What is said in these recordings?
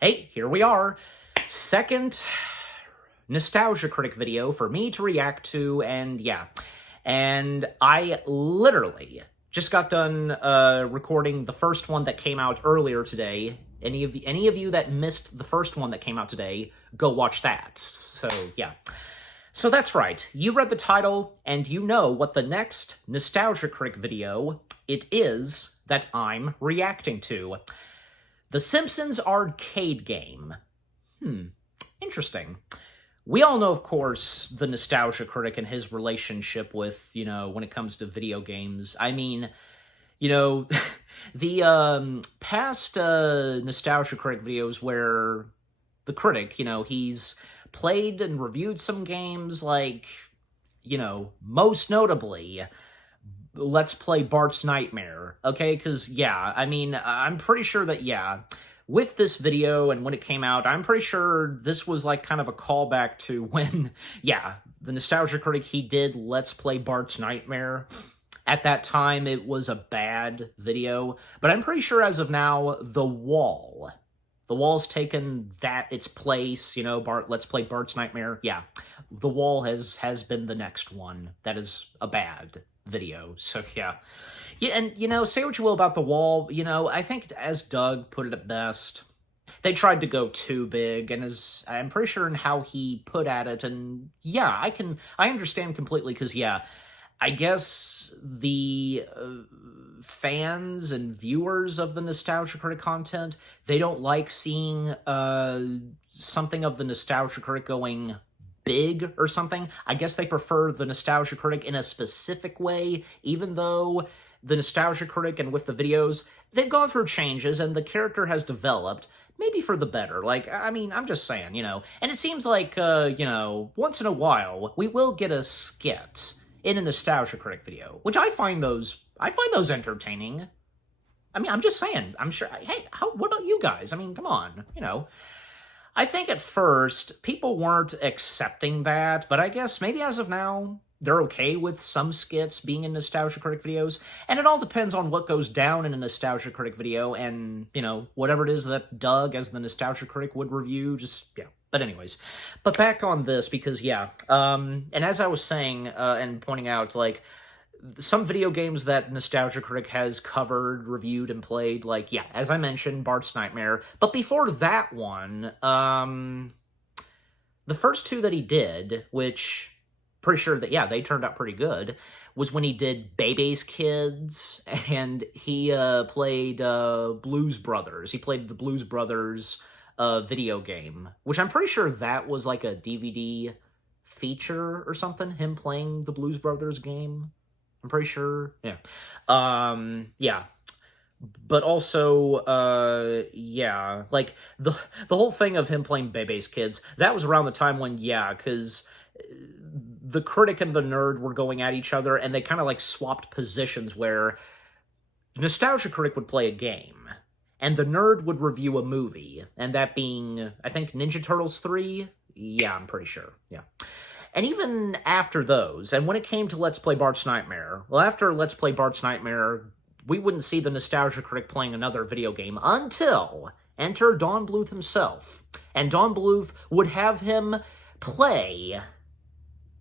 Hey, here we are. Second Nostalgia Critic video for me to react to, and yeah. And I literally just got done recording the first one that came out earlier today. Any of you that missed the first one that came out today, go watch that. So, yeah. So that's right. You read the title, and you know what the next Nostalgia Critic video it is that I'm reacting to. The Simpsons arcade game. Interesting. We all know, of course, the Nostalgia Critic and his relationship with, when it comes to video games. I mean, the past Nostalgia Critic videos where the critic, he's played and reviewed some games like, most notably, Let's Play Bart's Nightmare, okay? Because, yeah, I mean, I'm pretty sure that, yeah, with this video and when it came out, I'm pretty sure this was, like, kind of a callback to when, yeah, the Nostalgia Critic, he did Let's Play Bart's Nightmare. At that time, it was a bad video, but I'm pretty sure as of now, The Wall's taken its place, Let's Play Bart's Nightmare. Yeah, The Wall has been the next one that is a bad video. So, yeah. Yeah, and, say what you will about The Wall, I think as Doug put it at best, they tried to go too big, and I'm pretty sure in how he put at it, and yeah, I understand completely, because, yeah, I guess the fans and viewers of the Nostalgia Critic content, they don't like seeing something of the Nostalgia Critic going big or something. I guess they prefer the Nostalgia Critic in a specific way, even though the Nostalgia Critic and with the videos, they've gone through changes and the character has developed, maybe for the better. Like, I mean, I'm just saying, and it seems like, once in a while, we will get a skit in a Nostalgia Critic video, which I find those entertaining. I mean, I'm just saying, I'm sure, hey, what about you guys? I mean, come on, I think at first, people weren't accepting that, but I guess maybe as of now, they're okay with some skits being in Nostalgia Critic videos, and it all depends on what goes down in a Nostalgia Critic video, and, whatever it is that Doug, as the Nostalgia Critic, would review, just, yeah. But anyways, but back on this, because, yeah, and as I was saying, and pointing out, like, some video games that Nostalgia Critic has covered, reviewed, and played, like, yeah, as I mentioned, Bart's Nightmare. But before that one, the first two that he did, which, pretty sure that, yeah, they turned out pretty good, was when he did Bebe's Kids, and he played Blues Brothers. He played the Blues Brothers video game, which I'm pretty sure that was like a DVD feature or something, him playing the Blues Brothers game. I'm pretty sure, yeah. Yeah. But also, yeah, like, the whole thing of him playing Bebe's Kids, that was around the time when, yeah, because the critic and the nerd were going at each other, and they kind of, like, swapped positions where Nostalgia Critic would play a game, and the nerd would review a movie, and that being, I think, Ninja Turtles 3? Yeah, I'm pretty sure, yeah. And even after those, and when it came to Let's Play Bart's Nightmare, well, after Let's Play Bart's Nightmare, we wouldn't see the Nostalgia Critic playing another video game until enter Don Bluth himself. And Don Bluth would have him play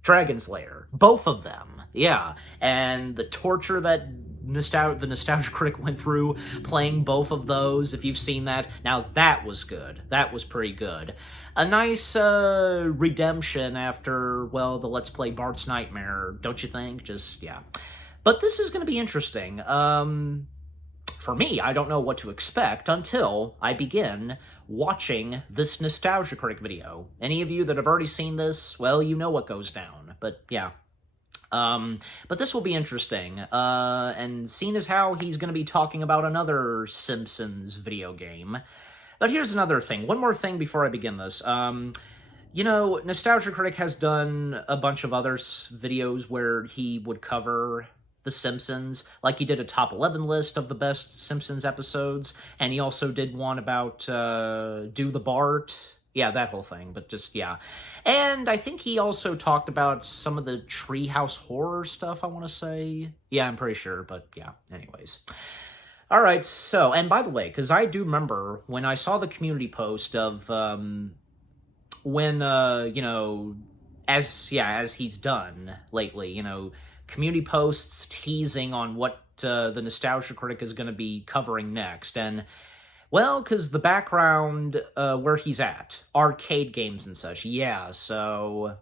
Dragon's Lair. Both of them. Yeah. And the torture that the Nostalgia Critic went through playing both of those, if you've seen that, now that was good. That was pretty good. A nice redemption after, well, the Let's Play Bart's Nightmare, don't you think? Just, yeah. But this is going to be interesting. For me, I don't know what to expect until I begin watching this Nostalgia Critic video. Any of you that have already seen this, well, you know what goes down. But, yeah. But this will be interesting, and seeing as how he's going to be talking about another Simpsons video game. But here's another thing, one more thing before I begin this. Nostalgia Critic has done a bunch of other videos where he would cover The Simpsons, like he did a top 11 list of the best Simpsons episodes, and he also did one about, Do the Bart. Yeah, that whole thing, but just, yeah. And I think he also talked about some of the Treehouse Horror stuff, I want to say. Yeah, I'm pretty sure, but yeah, anyways. All right, so, and by the way, because I do remember when I saw the community post of when as he's done lately, community posts teasing on what the Nostalgia Critic is going to be covering next, and well, because the background where he's at, arcade games and such, yeah. So,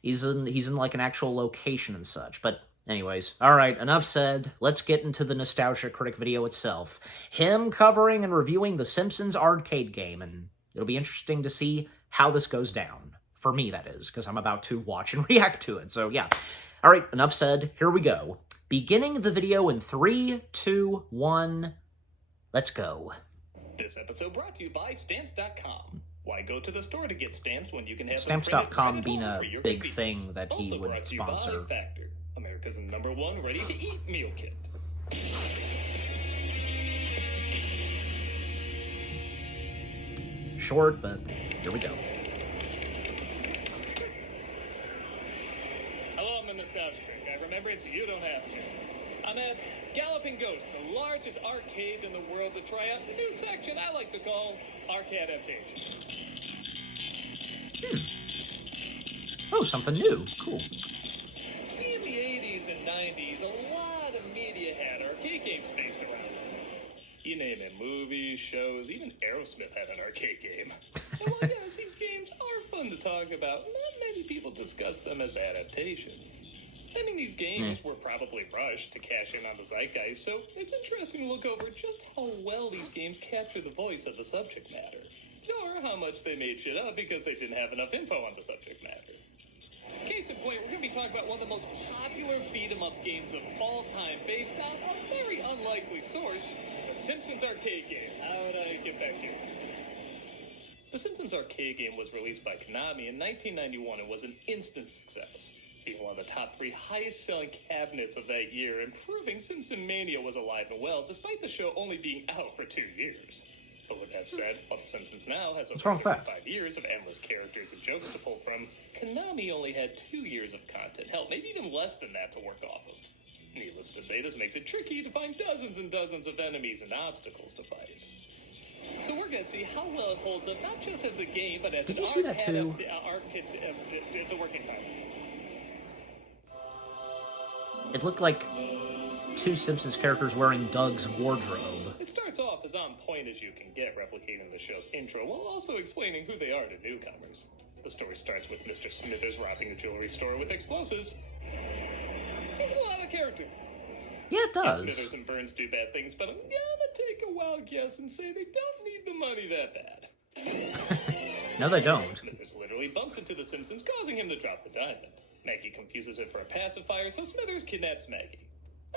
he's in like an actual location and such, but. Anyways, alright, enough said. Let's get into the Nostalgia Critic video itself. Him covering and reviewing the Simpsons arcade game, and it'll be interesting to see how this goes down. For me, that is, because I'm about to watch and react to it, so yeah. Alright, enough said. Here we go. Beginning the video in 3, 2, 1, let's go. This episode brought to you by Stamps.com. Why go to the store to get stamps when you can have Stamps.com being a big thing that he would sponsor. Factor, America's #1 ready-to-eat meal kit. Short, but here we go. Hello, I'm the Nostalgia Critic. I remember it so you don't have to. I'm at Galloping Ghost, the largest arcade in the world, to try out the new section I like to call Arcade Adaptation. Oh, something new. Cool. See, in the 80s and 90s, a lot of media had arcade games based around them. You name it, movies, shows, even Aerosmith had an arcade game. And while yes, these games are fun to talk about, not many people discuss them as adaptations. I mean, these games were probably rushed to cash in on the zeitgeist, so it's interesting to look over just how well these games capture the voice of the subject matter. Or how much they made shit up because they didn't have enough info on the subject matter. Case in point, we're going to be talking about one of the most popular beat-em-up games of all time, based on a very unlikely source, the Simpsons arcade game. How would I get back here? The Simpsons arcade game was released by Konami in 1991 and was an instant success, being one of the top 3 highest-selling cabinets of that year, and proving Simpson Mania was alive and well, despite the show only being out for 2 years. But with that said, while The Simpsons now has over 5 years of endless characters and jokes to pull from, Konami only had 2 years of content. Hell, maybe even less than that to work off of. Needless to say, this makes it tricky to find dozens and dozens of enemies and obstacles to fight. So we're going to see how well it holds up, not just as a game, but as an arcade. It's a working title. It looked like 2 Simpsons characters wearing Doug's wardrobe. It starts off as on point as you can get, replicating the show's intro while also explaining who they are to newcomers. The story starts with Mr. Smithers robbing a jewelry store with explosives. Seems a lot of character. Yeah, it does. Smithers and Burns do bad things, but I'm gonna take a wild guess and say they don't need the money that bad. No, they don't. Smithers literally bumps into the Simpsons, causing him to drop the diamond. Maggie confuses it for a pacifier, so Smithers kidnaps Maggie.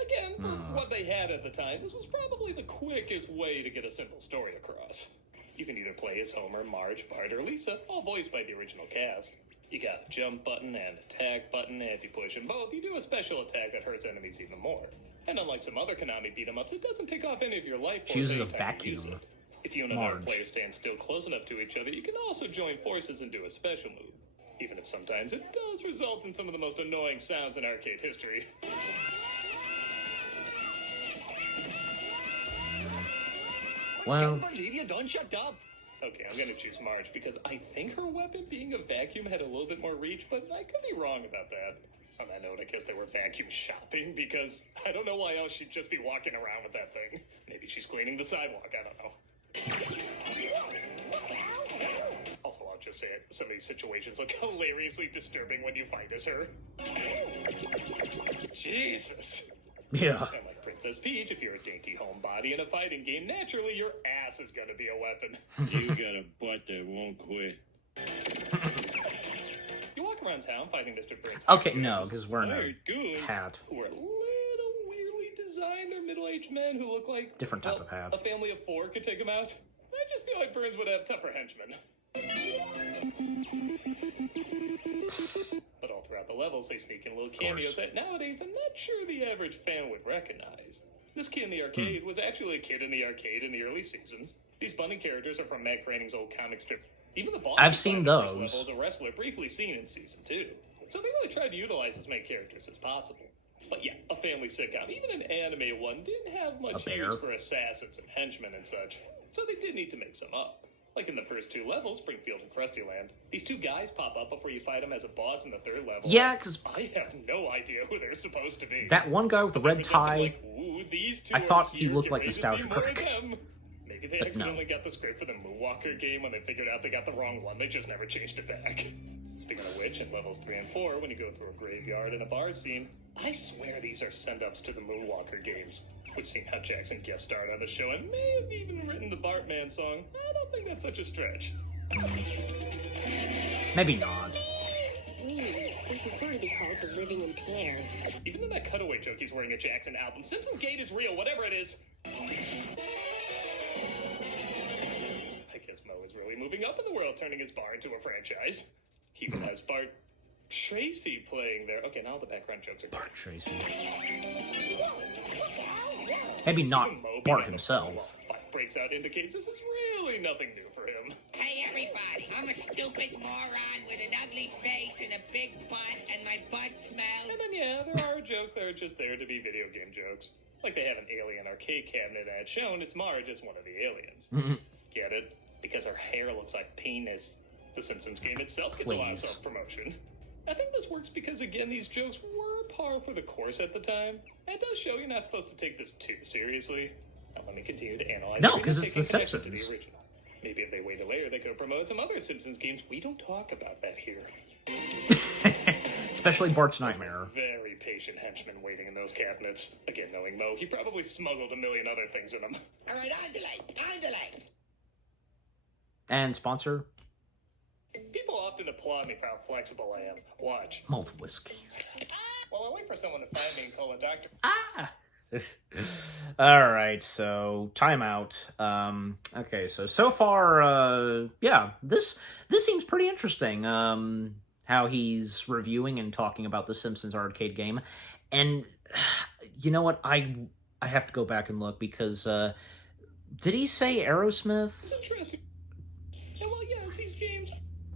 Again, for what they had at the time, this was probably the quickest way to get a simple story across. You can either play as Homer, Marge, Bart, or Lisa, all voiced by the original cast. You got a jump button and attack button, and if you push them both, you do a special attack that hurts enemies even more. And unlike some other Konami beat-em-ups, it doesn't take off any of your life force. She uses a vacuum. If you and another player stand still close enough to each other, you can also join forces and do a special move. Even if sometimes it does result in some of the most annoying sounds in arcade history. Well, okay, I'm gonna choose Marge because I think her weapon being a vacuum had a little bit more reach, but I could be wrong about that. On that note, I guess they were vacuum shopping because I don't know why else she'd just be walking around with that thing. Maybe she's cleaning the sidewalk, I don't know. Also, I'll just say it, some of these situations look hilariously disturbing when you fight as her. Jesus. Yeah. And like Princess Peach, if you're a dainty homebody in a fighting game, naturally your ass is gonna be a weapon. You got a butt that won't quit. You walk around town fighting Mr. Burns. Okay, no, because we're in a hat. Who are a little weirdly designed. They're middle-aged men who look like Different type of hat. A family of 4 could take them out. I just feel like Burns would have tougher henchmen. But all throughout the levels, they sneak in little cameos that nowadays I'm not sure the average fan would recognize. This kid in the arcade was actually a kid in the arcade in the early seasons. These bunny characters are from Matt Groening's old comic strip. Even the boss I've seen those. Level is a wrestler briefly seen in season 2. So they really tried to utilize as many characters as possible. But yeah, a family sitcom, even an anime one, didn't have much use for assassins and henchmen and such. So they did need to make some up. Like in the first 2 levels, Springfield and Krusty Land, these 2 guys pop up before you fight them as a boss in the 3rd level. Yeah, because I have no idea who they're supposed to be. that one guy with the red tie, like, these two I thought he here, looked get like ready to Nostalgia see more of Critic. them. Maybe they accidentally got the script for the Moonwalker game when they figured out they got the wrong one. They just never changed it back. Speaking of which, in levels 3 and 4, when you go through a graveyard and a bar scene, I swear these are send-ups to the Moonwalker games. Which seeing how Jackson guest starred on the show and may have even written the Bartman song, I don't think that's such a stretch. maybe not. News. They prefer to be called the living impaired. Even in that cutaway joke he's wearing a Jackson album, Simpsons Gate is real, whatever it is. I guess Mo is really moving up in the world, turning his bar into a franchise. He even has Bart Tracy playing there. Okay, now all the background jokes are Bart Tracy. Maybe not Bart himself. Fight breaks out indicates this is really nothing new for him. Hey everybody, I'm a stupid moron with an ugly face and a big butt and my butt smells. And then yeah, there are jokes that are just there to be video game jokes. Like they have an alien arcade cabinet and it's shown it's Mara just one of the aliens. Get it? Because her hair looks like penis. The Simpsons game itself gets a lot of self-promotion. I think this works because, again, these jokes were par for the course at the time. And it does show you're not supposed to take this too seriously. Now let me continue to analyze. No, because it's the Simpsons. To the original. Maybe if they waited later, they could promote some other Simpsons games. We don't talk about that here. Especially Bart's Nightmare. Very patient henchmen waiting in those cabinets. Again, knowing Mo, he probably smuggled a million other things in them. All right, on delay. And sponsor? People often applaud me for how flexible I am. Watch. Malt whiskey. While I wait for someone to find me and call a doctor. All right, so timeout. Okay, so far, yeah, this seems pretty interesting. How he's reviewing and talking about the Simpsons arcade game, and you know what, I have to go back and look because did he say Aerosmith? It's interesting. Yeah, well, yeah, it's these games.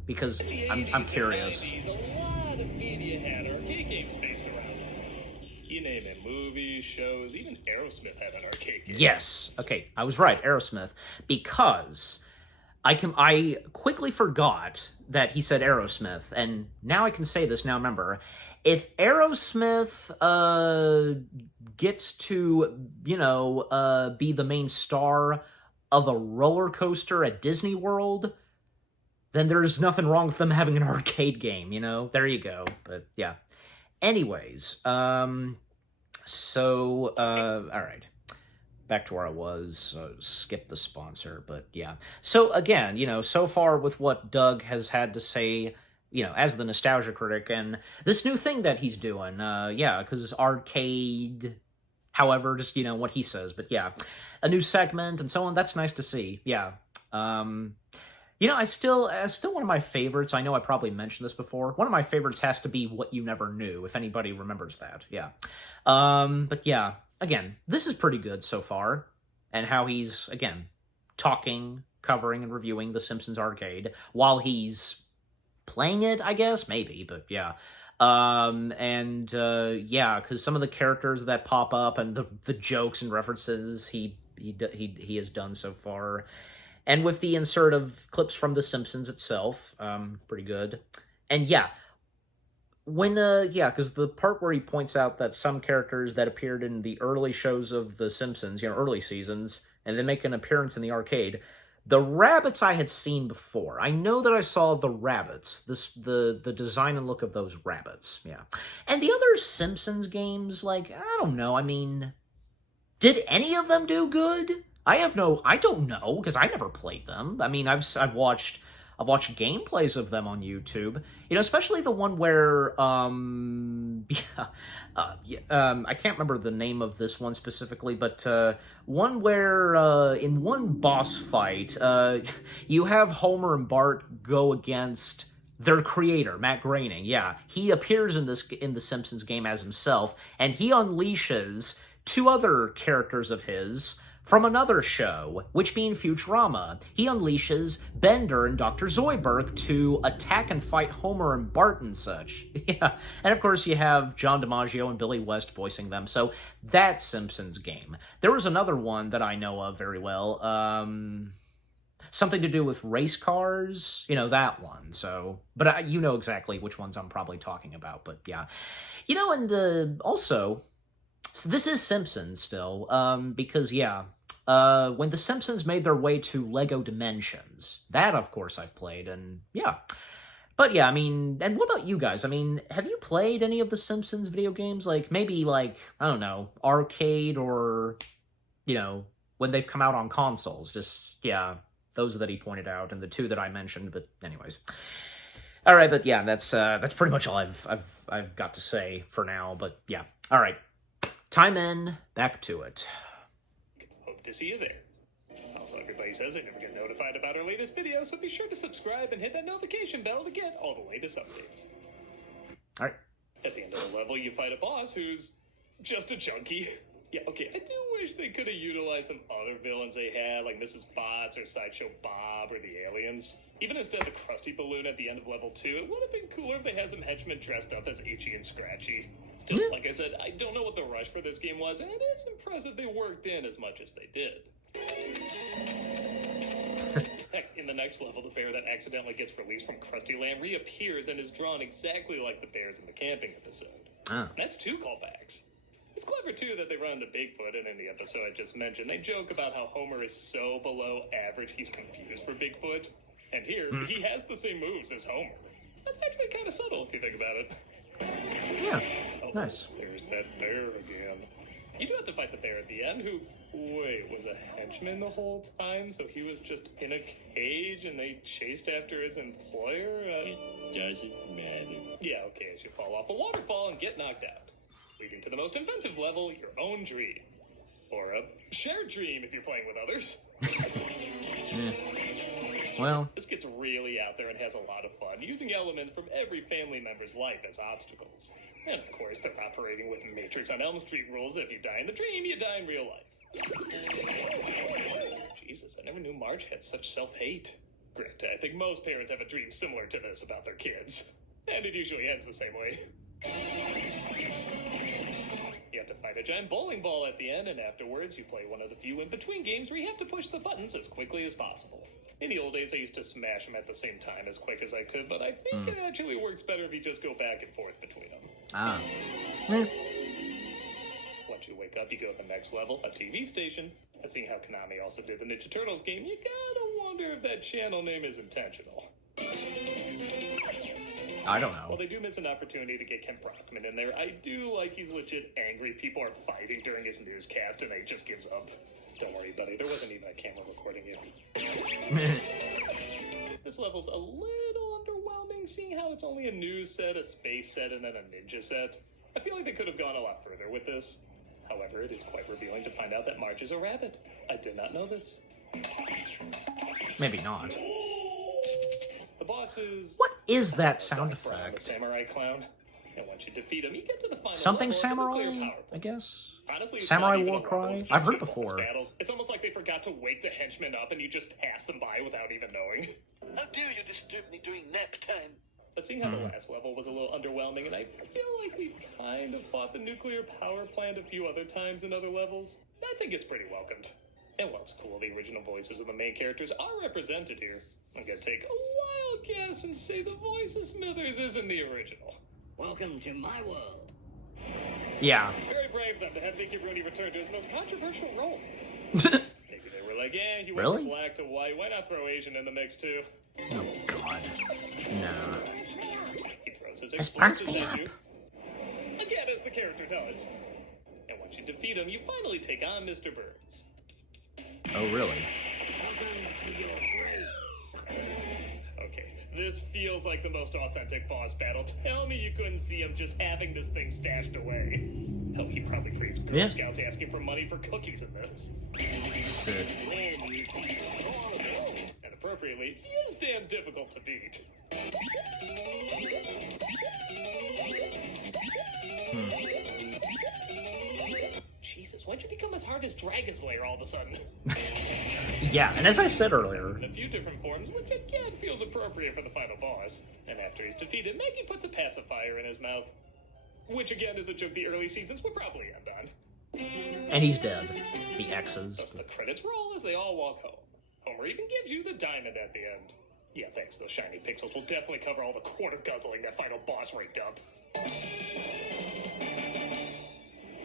Because In the I'm 80s curious. And 90s, a lot of media had arcade games based around them. You name it, movies, shows, even Aerosmith had an arcade game. Yes. Okay, I was right, Aerosmith, because I quickly forgot that he said Aerosmith, and now I can say this. Now remember, if Aerosmith gets to be the main star of a roller coaster at Disney World, then there's nothing wrong with them having an arcade game, There you go. But, yeah. Anyways, all right. Back to where I was. Skip the sponsor, but yeah. So, again, so far with what Doug has had to say, as the Nostalgia Critic, and this new thing that he's doing, because arcade... However, just, what he says. But, yeah, a new segment and so on. That's nice to see. Yeah. I still one of my favorites, I know I probably mentioned this before, one of my favorites has to be What You Never Knew, if anybody remembers that. Yeah. But, yeah, again, this is pretty good so far. And how he's, again, talking, covering, and reviewing The Simpsons Arcade while he's playing it, I guess? Maybe, but yeah. Because some of the characters that pop up and the jokes and references he has done so far, and with the insert of clips from The Simpsons itself, pretty good. And yeah, because the part where he points out that some characters that appeared in the early shows of The Simpsons, early seasons, and then make an appearance in the arcade. The rabbits I had seen before. I know that I saw the rabbits. The design and look of those rabbits. Yeah. And the other Simpsons games, I don't know. I mean, did any of them do good? I don't know, because I never played them. I mean, I've watched gameplays of them on YouTube. Especially the one where I can't remember the name of this one specifically, but one where in one boss fight, you have Homer and Bart go against their creator, Matt Groening. Yeah, he appears in the Simpsons game as himself, and he unleashes two other characters of his from another show, which being Futurama. He unleashes Bender and Dr. Zoidberg to attack and fight Homer and Bart and such. Yeah, and of course you have John DiMaggio and Billy West voicing them, so that's Simpsons game. There was another one that I know of very well, something to do with race cars, that one, so, but you know exactly which ones I'm probably talking about, but yeah. And also, so this is Simpsons still, because, yeah, when the Simpsons made their way to Lego Dimensions, that, of course, I've played, and yeah. But yeah, I mean, and what about you guys? I mean, have you played any of the Simpsons video games? Like, maybe, I don't know, arcade or, when they've come out on consoles, just, yeah, those that he pointed out, and the two that I mentioned, but anyways. All right, but yeah, that's pretty much all I've got to say for now, but yeah. All right. Time in, back to it. Hope to see you there. Also, everybody says they never get notified about our latest videos, so be sure to subscribe and hit that notification bell to get all the latest updates. All right. At the end of the level, you fight a boss who's just a junkie. Yeah, okay, I do wish they could have utilized some other villains they had, like Mrs. Botts or Sideshow Bob or the aliens. Even instead of the Krusty Balloon at the end of level 2, it would have been cooler if they had some henchmen dressed up as Itchy and Scratchy. Still, like I said, I don't know what the rush for this game was, and it is impressive they worked in as much as they did. Heck, in the next level, the bear that accidentally gets released from Krusty Land reappears and is drawn exactly like the bears in the camping episode. That's 2 callbacks. It's clever, too, that they run into Bigfoot, and in the episode I just mentioned, they joke about how Homer is so below average he's confused for Bigfoot. And here, he has the same moves as Homer. That's actually kind of subtle if you think about it. Yeah, oh, nice. There's that bear again. You do have to fight the bear at the end, who, wait, was a henchman the whole time? So he was just in a cage and they chased after his employer? It doesn't matter. Yeah, okay, as you fall off a waterfall and get knocked out. Leading to the most inventive level, your own dream. Or a shared dream if you're playing with others. Well, this gets really out there and has a lot of fun, using elements from every family member's life as obstacles. And of course, they're operating with Matrix on Elm Street rules that if you die in the dream, you die in real life. Jesus, I never knew Marge had such self-hate. Granted, I think most parents have a dream similar to this about their kids. And it usually ends the same way. You have to fight a giant bowling ball at the end, and afterwards you play one of the few in-between games where you have to push the buttons as quickly as possible. In the old days, I used to smash them at the same time as quick as I could, but I think it actually works better if you just go back and forth between them. Once you wake up, you go to the next level, a TV station. And seeing how Konami also did the Ninja Turtles game, you gotta wonder if that channel name is intentional. I don't know. Well, they do miss an opportunity to get Ken Brockman in there. I do like he's legit angry. People are fighting during his newscast, and he just gives up. Don't worry, buddy. There wasn't even a camera recording you. This level's a little underwhelming, seeing how it's only a news set, a space set, and then a ninja set. I feel like they could have gone a lot further with this. However, it is quite revealing to find out that Marge is a rabbit. I did not know this. Maybe not. The boss is... What is that sound The effect? samurai clown. And once you defeat him, you get to the final Something level of the nuclear samurai, power I guess? Honestly, it's Samurai not even War a level, Cry? it's just I've heard it two boss before. battles. It's almost like they forgot to wake the henchmen up and you just pass them by without even knowing. How dare you disturb me during nap time? But seeing how the last level was a little underwhelming, and I feel like we kind of fought the nuclear power plant a few other times in other levels, I think it's pretty welcomed. And while it's cool, the original voices of the main characters are represented here. I'm gonna take a wild guess and say the voice of Smithers isn't the original. Welcome to my world. Yeah. Very brave of them to have Mickey Rooney return to his most controversial role. Maybe they were like, yeah, he went Really? from black to white. Why not throw Asian in the mix too? Oh, God. No. He throws his This burns explosives me at up. you. Again, as the character does. And once you defeat him, you finally take on Mr. Burns. Oh, really? Okay, this feels like the most authentic boss battle. Tell me you couldn't see him just having this thing stashed away. Hell, he probably creates Girl Scouts asking for money for cookies in this. And appropriately, he is damn difficult to beat. Jesus, why'd you become as hard as Dragon's Lair all of a sudden? Yeah, and as I said earlier... In a few different forms, which again feels appropriate for the final boss. And after he's defeated, Maggie puts a pacifier in his mouth. Which again is a joke the early seasons will probably end on. And he's dead. The X's. Thus the credits roll as they all walk home. Homer even gives you the diamond at the end. Yeah, thanks, those shiny pixels will definitely cover all the quarter guzzling that final boss raked up.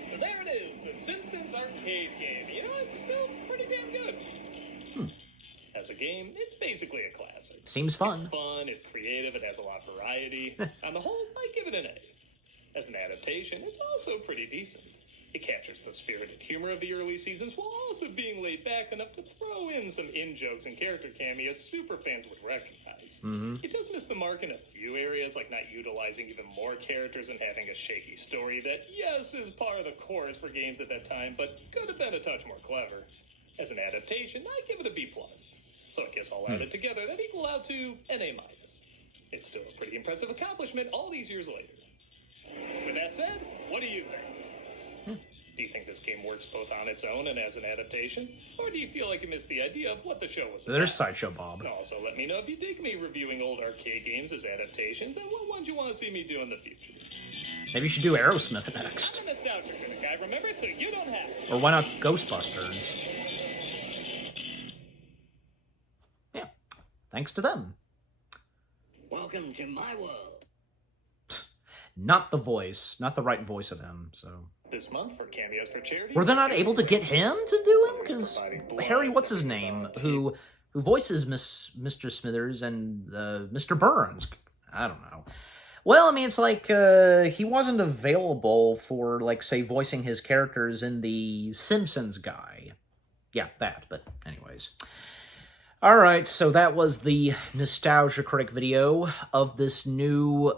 So there it is, the Simpsons arcade game. You know, it's still pretty damn good. As a game, it's basically a classic. Seems fun. It's fun, it's creative, it has a lot of variety. On the whole, I'd give it an A. As an adaptation, it's also pretty decent. It captures the spirited humor of the early seasons while also being laid back enough to throw in some in-jokes and character cameos superfans would recognize. It does miss the mark in a few areas, like not utilizing even more characters and having a shaky story that, yes, is part of the chorus for games at that time, but could have been a touch more clever. As an adaptation, I'd give it a B+. So I guess all added together, that equal out to an A-. It's still a pretty impressive accomplishment all these years later. With that said, what do you think? Do you think this game works both on its own and as an adaptation? Or do you feel like it missed the idea of what the show was about? There's Sideshow Bob. And also let me know if you dig me reviewing old arcade games as adaptations and what ones you want to see me do in the future. Maybe you should do Aerosmith next. I'm a nostalgia critic, I remember, so you don't have to. Or why not Ghostbusters? Yeah, thanks to them. Welcome to my world. Not the voice, not the right voice of him, so... This month for Cameos for Charity... Were they not able to get him to do him? Because Harry, what's his name, who voices Mr. Smithers and Mr. Burns? I don't know. Well, I mean, it's like he wasn't available for, like, say, voicing his characters in the Simpsons guy. Yeah, that, but anyways... Alright, so that was the Nostalgia Critic video of this new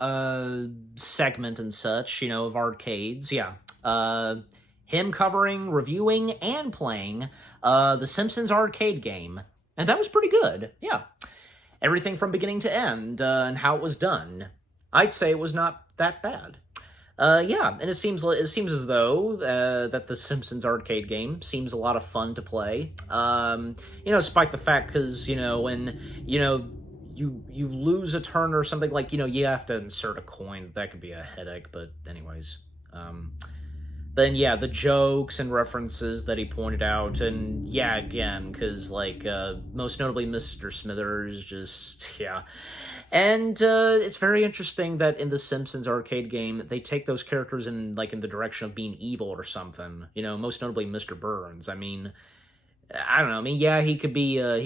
segment and such, you know, of arcades. Yeah. Him covering, reviewing, and playing the Simpsons arcade game. And that was pretty good, yeah. Everything from beginning to end, and how it was done. I'd say it was not that bad. Yeah, and it seems as though that the Simpsons arcade game seems a lot of fun to play. You know, despite the fact, because, you know, when, you know, you lose a turn or something, like, you know, you have to insert a coin. That could be a headache, but anyways. Then, yeah, the jokes and references that he pointed out, and, yeah, again, because, like, most notably Mr. Smithers, just, yeah. And it's very interesting that in the Simpsons arcade game, they take those characters in, like, in the direction of being evil or something. You know, most notably Mr. Burns. I mean, I don't know. I mean, yeah, he could be a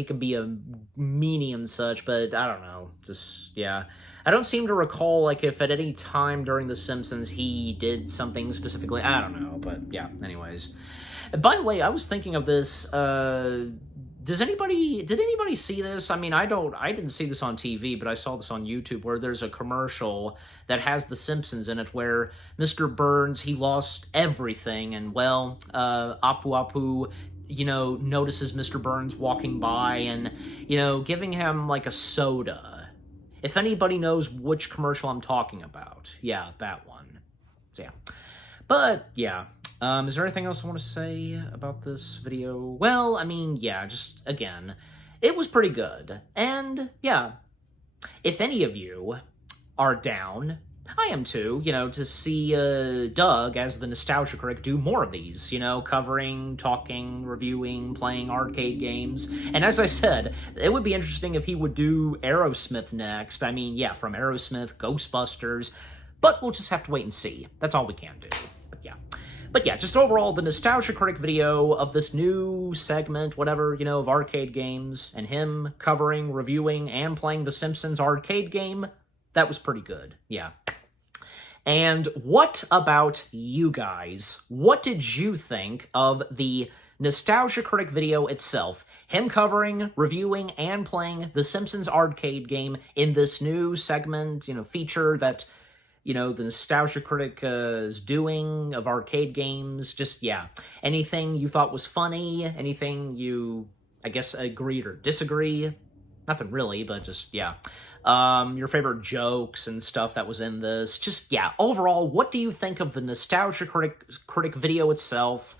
meanie and such, but I don't know. Just, yeah. I don't seem to recall, like, if at any time during The Simpsons he did something specifically. I don't know, but yeah, anyways. By the way, I was thinking of this, did anybody see this? I mean, I didn't see this on TV, but I saw this on YouTube, where there's a commercial that has The Simpsons in it, where Mr. Burns, he lost everything, and, well, Apu Apu, you know, notices Mr. Burns walking by and, you know, giving him, like, a soda. If anybody knows which commercial I'm talking about, yeah, that one. So, yeah. But, yeah. Is there anything else I want to say about this video? Well, I mean, yeah, just, again, it was pretty good. And, yeah, if any of you are down, I am too, you know, to see Doug as the Nostalgia Critic do more of these, you know, covering, talking, reviewing, playing arcade games. And as I said, it would be interesting if he would do Aerosmith next. I mean, yeah, from Aerosmith, Ghostbusters, but we'll just have to wait and see. That's all we can do. But yeah, just overall, the Nostalgia Critic video of this new segment, whatever, you know, of arcade games, and him covering, reviewing, and playing the Simpsons arcade game, that was pretty good, yeah. And what about you guys? What did you think of the Nostalgia Critic video itself? Him covering, reviewing, and playing the Simpsons arcade game in this new segment, you know, feature that, you know, the Nostalgia Critic is doing of arcade games. Just, yeah. Anything you thought was funny? Anything you, I guess, agreed or disagree? nothing really, but just, yeah. Your favorite jokes and stuff that was in this. Just, yeah, overall, what do you think of the Nostalgia Critic video itself?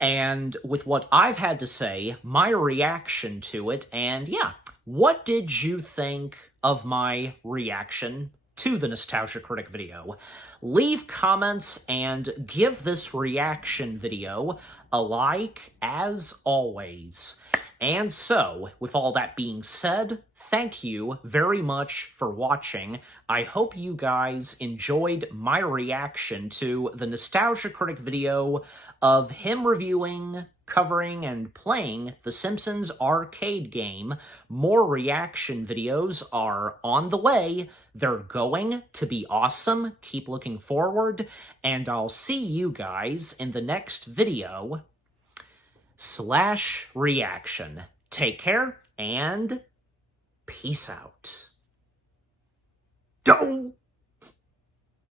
And with what I've had to say, my reaction to it, and yeah, what did you think of my reaction to the Nostalgia Critic video? Leave comments and give this reaction video a like, as always. And so, with all that being said, thank you very much for watching. I hope you guys enjoyed my reaction to the Nostalgia Critic video of him reviewing, covering, and playing the Simpsons arcade game. More reaction videos are on the way. They're going to be awesome. Keep looking forward, and I'll see you guys in the next video / reaction. Take care, and peace out. Don't